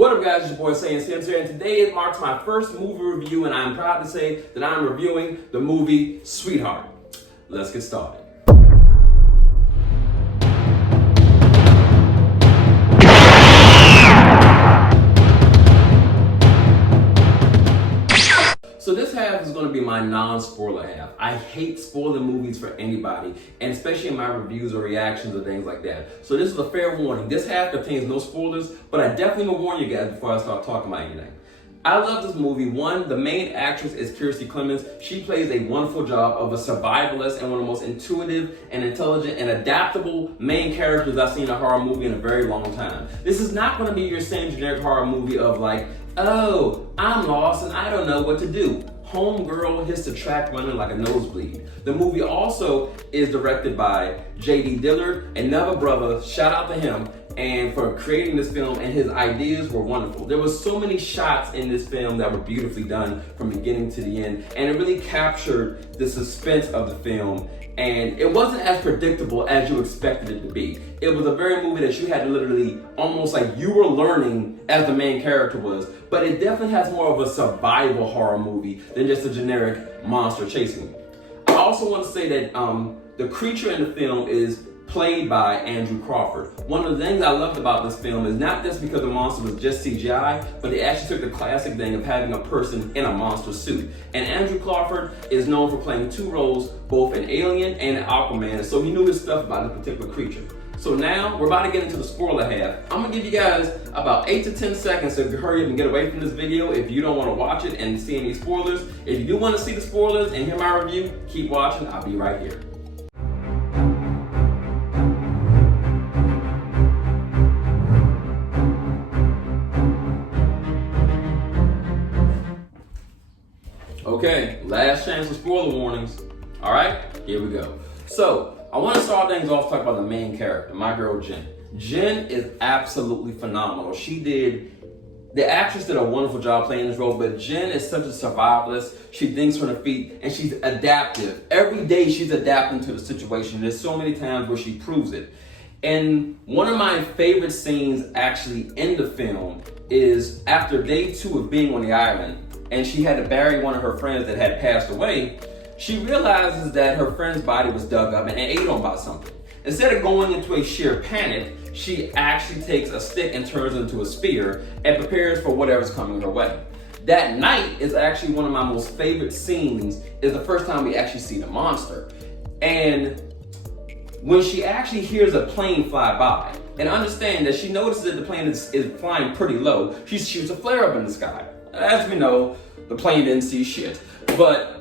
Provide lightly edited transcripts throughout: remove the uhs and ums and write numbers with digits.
What up guys, it's your boy Saiyan here, and today marks my first movie review, and I'm proud to say that I'm reviewing the movie SweetHeart. Let's get started. So this half is going to be my non-spoiler half. I hate spoiling movies for anybody, and especially in my reviews or reactions or things like that. So this is a fair warning. This half contains no spoilers, but I definitely will warn you guys before I start talking about anything. I love this movie. One, the main actress is Kirstie Clemens. She plays a wonderful job of a survivalist and one of the most intuitive and intelligent and adaptable main characters I've seen in a horror movie in a very long time. This is not going to be your same generic horror movie of like, oh, I'm lost and I don't know what to do. Homegirl hits the track running like a nosebleed. The movie also is directed by J.D. Dillard, another brother, shout out to him, and for creating this film, and his ideas were wonderful. There was so many shots in this film that were beautifully done from beginning to the end, and it really captured the suspense of the film, and it wasn't as predictable as you expected it to be. It was a very movie that you had to literally, almost like you were learning as the main character was, but it definitely has more of a survival horror movie than just a generic monster chasing you. I also want to say that the creature in the film is played by Andrew Crawford. One of the things I loved about this film is not just because the monster was just CGI, but they actually took the classic thing of having a person in a monster suit. And Andrew Crawford is known for playing two roles, both in Alien and in Aquaman, so he knew his stuff about this particular creature. So now, we're about to get into the spoiler half. I'm gonna give you guys about 8 to 10 seconds to hurry up and get away from this video if you don't wanna watch it and see any spoilers. If you do wanna see the spoilers and hear my review, keep watching, I'll be right here. Okay, last chance for spoiler warnings. All right, here we go. So, I want to start things off talking about the main character, my girl Jen. Jen is absolutely phenomenal. The actress did a wonderful job playing this role, but Jen is such a survivalist. She thinks on her feet, and she's adaptive. Every day she's adapting to the situation. There's so many times where she proves it. And one of my favorite scenes actually in the film is after day 2 of being on the island, and she had to bury one of her friends that had passed away, she realizes that her friend's body was dug up and ate on by something. Instead of going into a sheer panic, she actually takes a stick and turns it into a spear and prepares for whatever's coming her way. That night is actually one of my most favorite scenes, is the first time we actually see the monster. And when she actually hears a plane fly by, and understand that she notices that the plane is flying pretty low, she shoots a flare up in the sky. As we know, the plane didn't see shit. But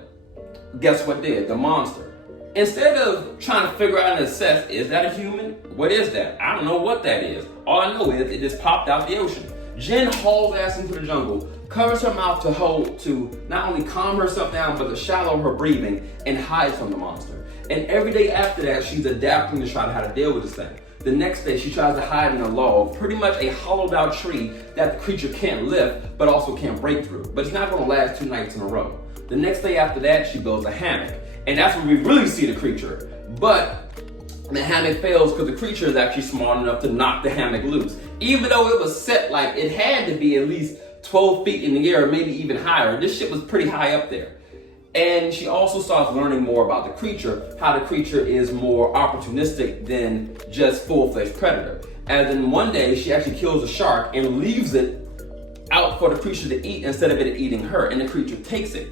guess what did? The monster. Instead of trying to figure out and assess, is that a human? What is that? I don't know what that is. All I know is it just popped out the ocean. Jen hauls ass into the jungle, covers her mouth to not only calm herself down, but to shallow her breathing and hide from the monster. And every day after that, she's adapting to try to how to deal with this thing. The next day, she tries to hide in a log, pretty much a hollowed out tree that the creature can't lift, but also can't break through. But it's not gonna last 2 nights in a row. The next day after that, she builds a hammock. And that's when we really see the creature. But the hammock fails because the creature is actually smart enough to knock the hammock loose. Even though it was set like it had to be at least 12 feet in the air, maybe even higher. This shit was pretty high up there. And she also starts learning more about the creature, how the creature is more opportunistic than just full-fledged predator. As in one day, she actually kills a shark and leaves it out for the creature to eat instead of it eating her, and the creature takes it.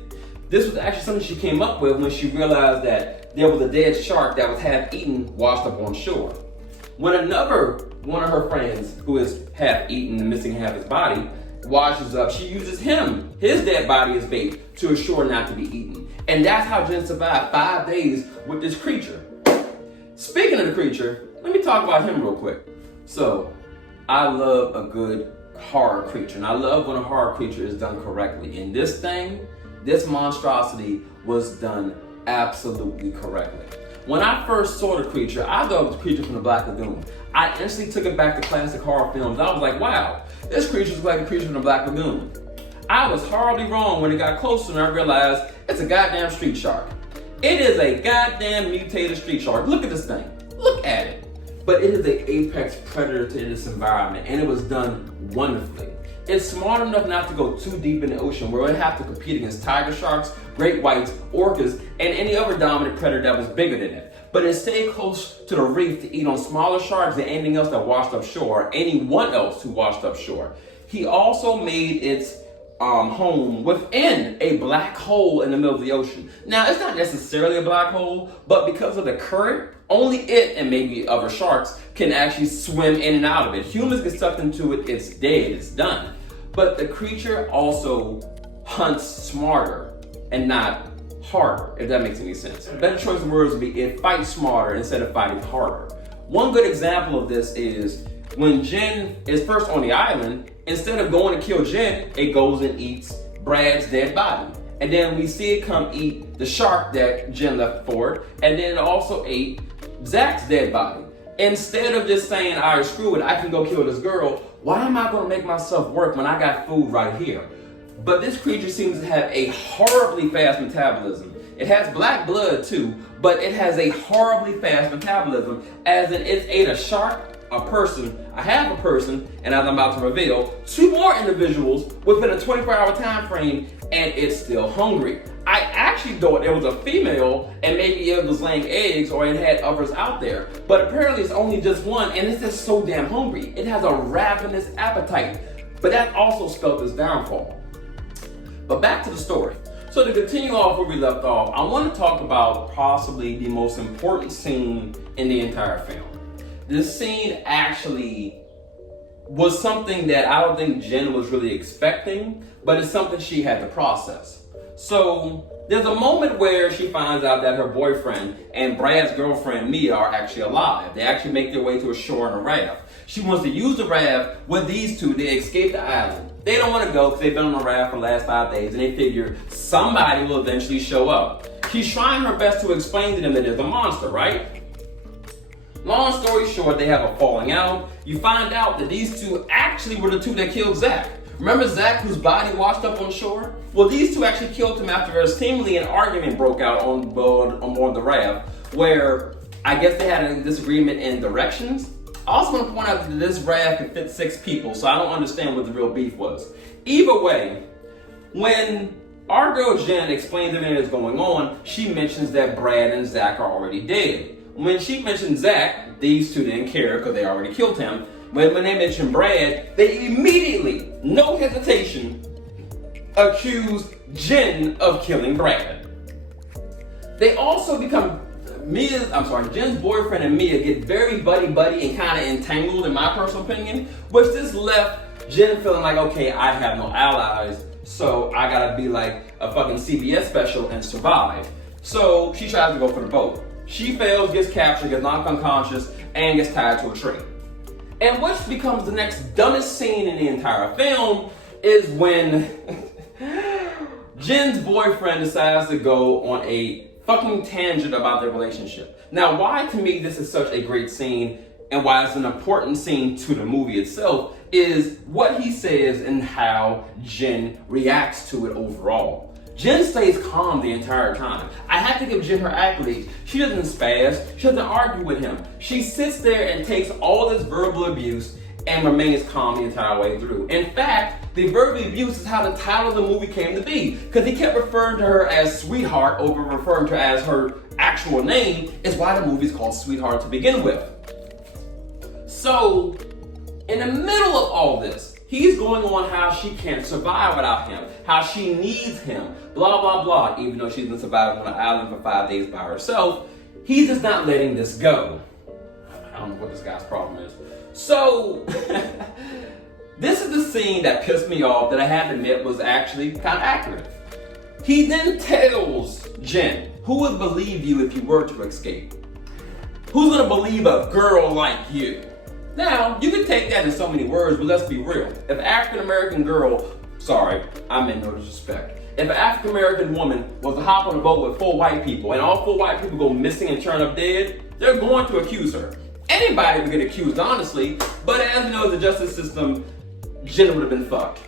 This was actually something she came up with when she realized that there was a dead shark that was half eaten washed up on shore. When one of her friends, who is half eaten and missing half his body, washes up, she uses his dead body as bait to assure not to be eaten. And that's how Jen survived 5 days with this creature. Speaking of the creature, let me talk about him real quick. So, I love a good horror creature, and I love when a horror creature is done correctly. And this monstrosity was done absolutely correctly. When I first saw the creature, I thought it was a creature from the Black Lagoon. I instantly took it back to classic horror films. I was like, wow, this creature is like a creature from the Black Lagoon. I was horribly wrong when it got closer and I realized it's a goddamn street shark. It is a goddamn mutated street shark. Look at this thing. Look at it. But it is an apex predator to this environment, and it was done wonderfully. it's smart enough not to go too deep in the ocean where it would have to compete against tiger sharks, great whites, orcas, and any other dominant predator that was bigger than it. But it stayed close to the reef to eat on smaller sharks than anything else that washed up shore, or anyone else who washed up shore. He also made its home within a black hole in the middle of the ocean. Now, it's not necessarily a black hole, but because of the current, only it and maybe other sharks can actually swim in and out of it. Humans get sucked into it, it's dead, it's done. But the creature also hunts smarter and not harder, if that makes any sense. A better choice of words would be it fights smarter instead of fighting harder. One good example of this is when Jin is first on the island, instead of going to kill Jin, it goes and eats Brad's dead body. And then we see it come eat the shark that Jin left for it, and then it also ate Zach's dead body. Instead of just saying, all right, screw it, I can go kill this girl, why am I gonna make myself work when I got food right here? But this creature seems to have a horribly fast metabolism. It has black blood too, but it has a horribly fast metabolism, as in it's ate a shark, a person, a half a person, and as I'm about to reveal, 2 more individuals within a 24-hour time frame, and it's still hungry. I actually thought it was a female, and maybe it was laying eggs, or it had others out there. But apparently it's only just one, and it's just so damn hungry. It has a ravenous appetite. But that also spelled its downfall. But back to the story. So to continue off where we left off, I want to talk about possibly the most important scene in the entire film. This scene actually was something that I don't think Jen was really expecting, but it's something she had to process. So there's a moment where she finds out that her boyfriend and Brad's girlfriend Mia are actually alive. They actually make their way to a shore in a raft. She wants to use the raft with these two to escape the island. They don't want to go because they've been on the raft for the last 5 days, and they figure somebody will eventually show up. She's trying her best to explain to them that there's a monster, right? Long story short, they have a falling out. You find out that these two actually were the two that killed Zach. Remember Zach, whose body washed up on shore? Well, these two actually killed him after seemingly an argument broke out on board the raft, where I guess they had a disagreement in directions. I also want to point out that this raft could fit 6 people, so I don't understand what the real beef was. Either way, when our girl Jen explains everything that's going on, she mentions that Brad and Zach are already dead. When she mentioned Zach, these two didn't care because they already killed him. When they mentioned Brad, they immediately, no hesitation, accused Jen of killing Brad. They also become Jen's boyfriend and Mia get very buddy-buddy and kind of entangled, in my personal opinion, which this left Jen feeling like, okay, I have no allies, so I gotta be like a fucking CBS special and survive. So she tries to go for the boat. She fails, gets captured, gets knocked unconscious, and gets tied to a tree. And what becomes the next dumbest scene in the entire film is when Jen's boyfriend decides to go on a fucking tangent about their relationship. Now, why to me this is such a great scene and why it's an important scene to the movie itself is what he says and how Jen reacts to it overall. Jen stays calm the entire time. I have to give Jen her accolades. She doesn't spaz. She doesn't argue with him. She sits there and takes all this verbal abuse and remains calm the entire way through. In fact, the verbal abuse is how the title of the movie came to be, because he kept referring to her as SweetHeart over referring to her as her actual name, is why the movie's called SweetHeart to begin with. So, in the middle of all this, he's going on how she can't survive without him, how she needs him, blah, blah, blah. Even though she's been surviving on an island for 5 days by herself, he's just not letting this go. I don't know what this guy's problem is. So, this is the scene that pissed me off that I had to admit was actually kind of accurate. He then tells Jen, who would believe you if you were to escape? Who's gonna believe a girl like you? Now, you can take that in so many words, but let's be real. If an African-American girl, sorry, I meant no disrespect. If an African-American woman was to hop on a boat with 4 white people and all 4 white people go missing and turn up dead, they're going to accuse her. Anybody would get accused, honestly, but as you know, the justice system, Jen would have been fucked.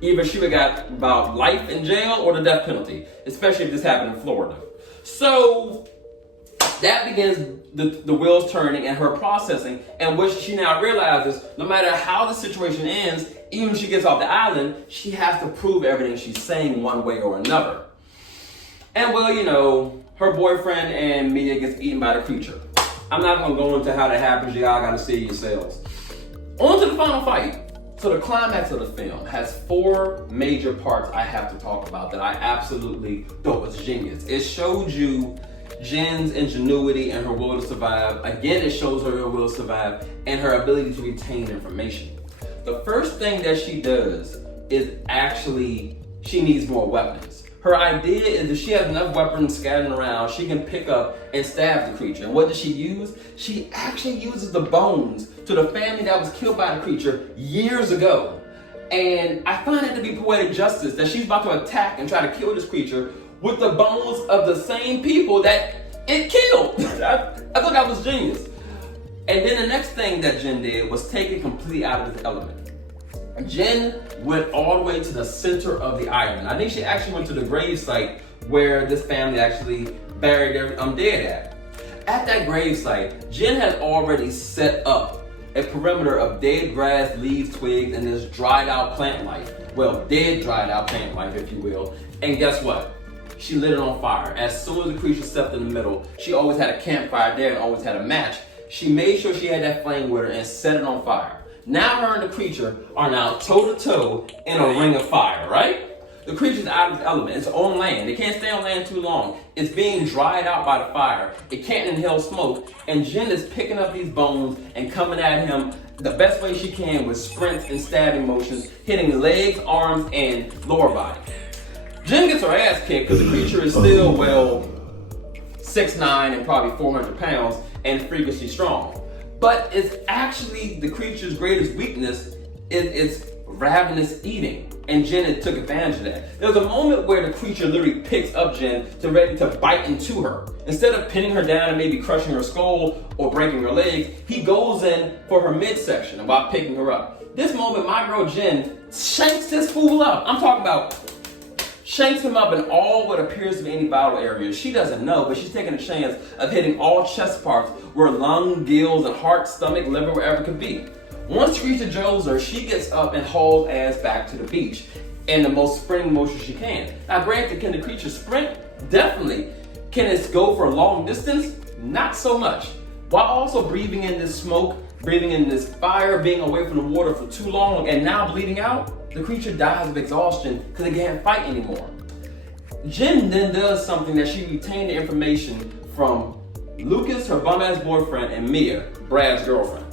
Either she would have got about life in jail or the death penalty, especially if this happened in Florida. So, that begins the wheels turning and her processing, and what she now realizes, no matter how the situation ends, even when she gets off the island, she has to prove everything she's saying one way or another. And well, you know, her boyfriend and Mia gets eaten by the creature. I'm not gonna go into how that happens, y'all gotta see it yourselves. On to the final fight. So the climax of the film has 4 major parts I have to talk about that I absolutely thought was genius. It showed you Jin's ingenuity and her will to survive. Again, it shows her will to survive and her ability to retain information. The first thing that she does is actually, she needs more weapons. Her idea is if she has enough weapons scattered around, she can pick up and stab the creature. And what does she use? She actually uses the bones to the family that was killed by the creature years ago. And I find it to be poetic justice that she's about to attack and try to kill this creature with the bones of the same people that it killed. I thought that was genius. And then the next thing that Jin did was take it completely out of this element. Jin went all the way to the center of the island. I think she actually went to the grave site where this family actually buried their dead at. At that grave site, Jin had already set up a perimeter of dead grass, leaves, twigs, and this dried out plant life. Well, dead dried out plant life, if you will. And guess what? She lit it on fire. As soon as the creature stepped in the middle, she always had a campfire there and always had a match. She made sure she had that flame with her and set it on fire. Now her and the creature are now toe-to-toe in a ring of fire, right? The creature's out of its element. It's on land. It can't stay on land too long. It's being dried out by the fire. It can't inhale smoke. And Jin is picking up these bones and coming at him the best way she can with sprints and stabbing motions, hitting legs, arms, and lower body. Jin gets her ass kicked because the creature is still, well, 6'9" and probably 400 pounds and freakishly strong. But it's actually the creature's greatest weakness is its ravenous eating. And Jin had took advantage of that. There's a moment where the creature literally picks up Jin ready to bite into her. Instead of pinning her down and maybe crushing her skull or breaking her legs, he goes in for her midsection while picking her up. This moment, my girl Jin shanks this fool up. I'm talking about shanks him up in all what appears to be any vital areas. She doesn't know, but she's taking a chance of hitting all chest parts where lung, gills, and heart, stomach, liver, wherever it could be. Once Teresa jolts her, she gets up and hauls ass back to the beach in the most sprinting motion she can. Now granted, can the creature sprint? Definitely. Can it go for a long distance? Not so much. While also breathing in this smoke, breathing in this fire, being away from the water for too long, and now bleeding out, the creature dies of exhaustion because it can't fight anymore. Jin then does something that she retained the information from Lucas, her bum-ass boyfriend, and Mia, Brad's girlfriend.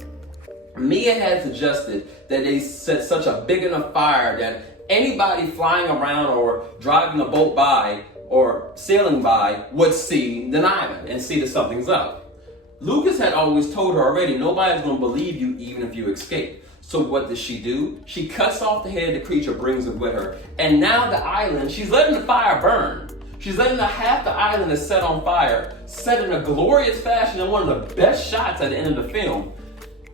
Mia had suggested that they set such a big enough fire that anybody flying around or driving a boat by or sailing by would see the island and see that something's up. Lucas had always told her already, nobody's gonna believe you even if you escape. So what does she do? She cuts off the head of the creature, brings it with her. And now the island, she's letting the fire burn. She's letting half the island is set on fire, set in a glorious fashion and one of the best shots at the end of the film.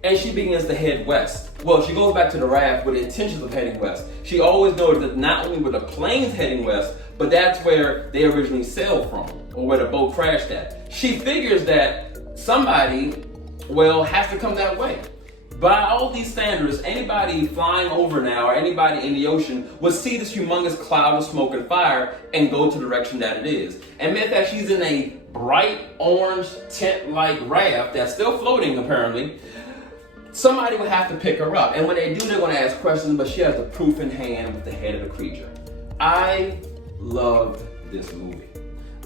And she begins to head west. Well, she goes back to the raft with the intentions of heading west. She always noted that not only were the planes heading west, but that's where they originally sailed from, or where the boat crashed at. She figures that somebody, well, has to come that way. By all these standards, anybody flying over now or anybody in the ocean would see this humongous cloud of smoke and fire and go to the direction that it is. And matter of fact, she's in a bright orange tent-like raft that's still floating apparently. Somebody would have to pick her up. And when they do, they're going to ask questions, but she has the proof in hand with the head of the creature. I loved this movie.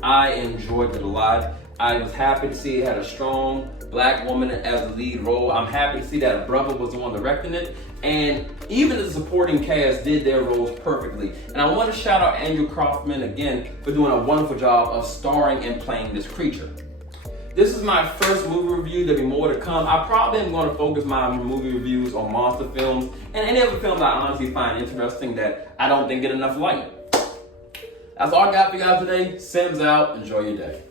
I enjoyed it a lot. I was happy to see it had a strong black woman as the lead role. I'm happy to see that a brother was the one directing it. And even the supporting cast did their roles perfectly. And I want to shout out Andrew Kaufman again for doing a wonderful job of starring and playing this creature. This is my first movie review. There'll be more to come. I probably am going to focus my movie reviews on monster films and any other films I honestly find interesting that I don't think get enough light. That's all I got for you guys today. Sims out. Enjoy your day.